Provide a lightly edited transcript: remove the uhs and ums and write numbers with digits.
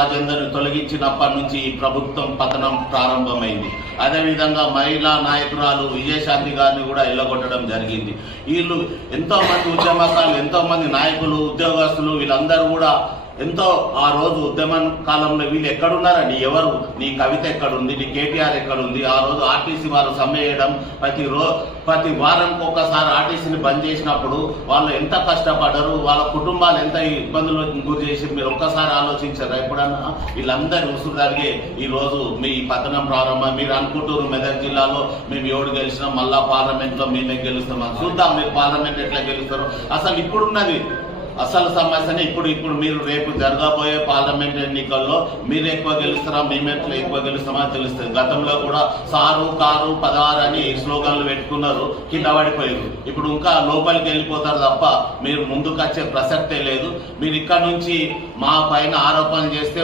రాజేందర్ని తొలగించినప్పటి నుంచి ఈ ప్రభుత్వం పతనం ప్రారంభమైంది. అదేవిధంగా మహిళా నాయకురాలు విజయశాంతి గారిని కూడా ఎల్లగొట్టడం జరిగింది. వీళ్ళు ఎంతో మంది ఉద్యమకారులు, ఎంతో మంది నాయకులు, ఉద్యోగస్తులు వీళ్ళందరూ కూడా ఎంతో ఆ రోజు ఉద్యమ కాలంలో వీళ్ళు ఎక్కడున్నారండి? ఎవరు? నీ కవిత ఎక్కడుంది? నీ కేటీఆర్ ఎక్కడుంది? ఆ రోజు ఆర్టీసీ వారు సమ్మె చేయడం, ప్రతి వారానికి ఒకసారి ఆర్టీసీని బంద్ చేసినప్పుడు వాళ్ళు ఎంత కష్టపడ్డారు, వాళ్ళ కుటుంబాలు ఎంత ఇబ్బందులకు గురి చేసి మీరు ఒక్కసారి ఆలోచించారు ఎప్పుడన్నా? వీళ్ళందరూ ఉసురు జరిగే ఈ రోజు మీ పతనం ప్రారంభం. మీరు అనుకుంటారు మెదక్ జిల్లాలో మేము ఎవడు గెలిచినాం, మళ్ళా పార్లమెంట్ లో మేమే గెలుస్తాం. చూద్దాం మీరు పార్లమెంట్ ఎట్లా గెలుస్తారు. అసలు ఇప్పుడున్నది అసలు సమస్యనే ఇప్పుడు మీరు రేపు జరగబోయే పార్లమెంట్ ఎన్నికల్లో మీరు ఎక్కువ గెలుస్తారా, మేమెట్లా ఎక్కువ గెలుస్తామా తెలుస్తుంది. గతంలో కూడా సారు కారు 16 అని స్లోగన్లు పెట్టుకున్నారు, కింద పడిపోయారు. ఇప్పుడు ఇంకా లోపలికి వెళ్ళిపోతారు తప్ప మీరు ముందుకు వచ్చే ప్రసక్తే లేదు. మీరు ఇక్కడ నుంచి మా పైన ఆరోపణలు చేస్తే